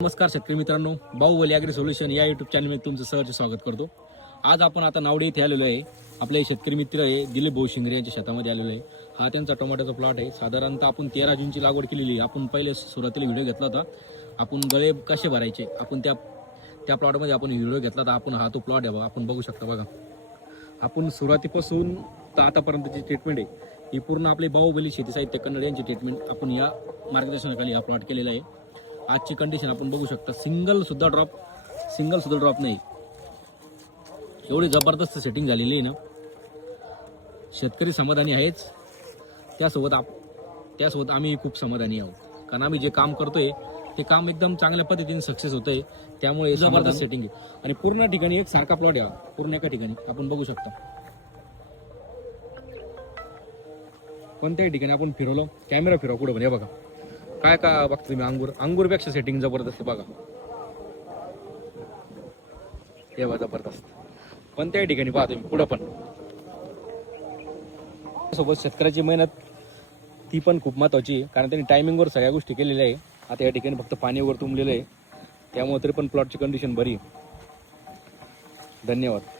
नमस्कार शेतकरी मित्रांनो, बाहुबली ॲग्री सोल्युशन या युट्यूब चॅनलमध्ये तुमचं सहर्ष स्वागत करतो. आज आपण आता नावडे इथे आलेलो आहे. आपले शेतकरी मित्र आहे दिलीप भाऊ शिंगरे यांच्या शेतामध्ये आलेलो आहे. हा त्यांचा टोमॅटोचा प्लॉट आहे. साधारणतः आपण 13 जूनची लागवड केलेली आहे. आपण पहिले सुरुवातीला व्हिडिओ घेतला होता, आपण गळे कसे भरायचे, आपण त्या प्लॉटमध्ये आपण व्हिडिओ घेतला होता. आपण हा तो प्लॉट आहे बघा, आपण बघू शकता बघा. आपण सुरुवातीपासून तर आतापर्यंतची ट्रीटमेंट आहे ही पूर्ण आपली बाहुबली शेती साहित्य कन्नड यांची ट्रीटमेंट आपण या मार्गदर्शनाखाली हा प्लॉट केलेला आहे. आजची कंडिशन आपण बघू शकता, सिंगल सुद्धा ड्रॉप नाही. एवढी जबरदस्त सेटिंग झालेली आहे ना, शेतकरी समाधानी आहेच, त्यासोबत आम्ही खूप समाधानी आहोत. कारण आम्ही जे काम करतोय ते काम एकदम चांगल्या पद्धतीने सक्सेस होतंय. त्यामुळे जबरदस्त सेटिंग आहे आणि पूर्ण ठिकाणी एक सारखा प्लॉट आहे. पूर्ण एका ठिकाणी आपण बघू शकता. कोणत्याही ठिकाणी आपण फिरवलं, कॅमेरा फिरवा कुठं पण, हे बघा काय का बघता तुम्ही. अंगूरपेक्षा सेटिंग जबरदस्त बघा. हे बघा जबरदस्त. कोणत्याही ठिकाणी पाहा तुम्ही पुढं पण. सोबत शेतकऱ्याची मेहनत ती पण खूप महत्वाची आहे, कारण त्यांनी टायमिंगवर सगळ्या गोष्टी केलेल्या आहे. आता या ठिकाणी फक्त पाणी वगैरे तुंबलेलं आहे, त्यामुळे तरी पण प्लॉटची कंडिशन बरी आहे. धन्यवाद.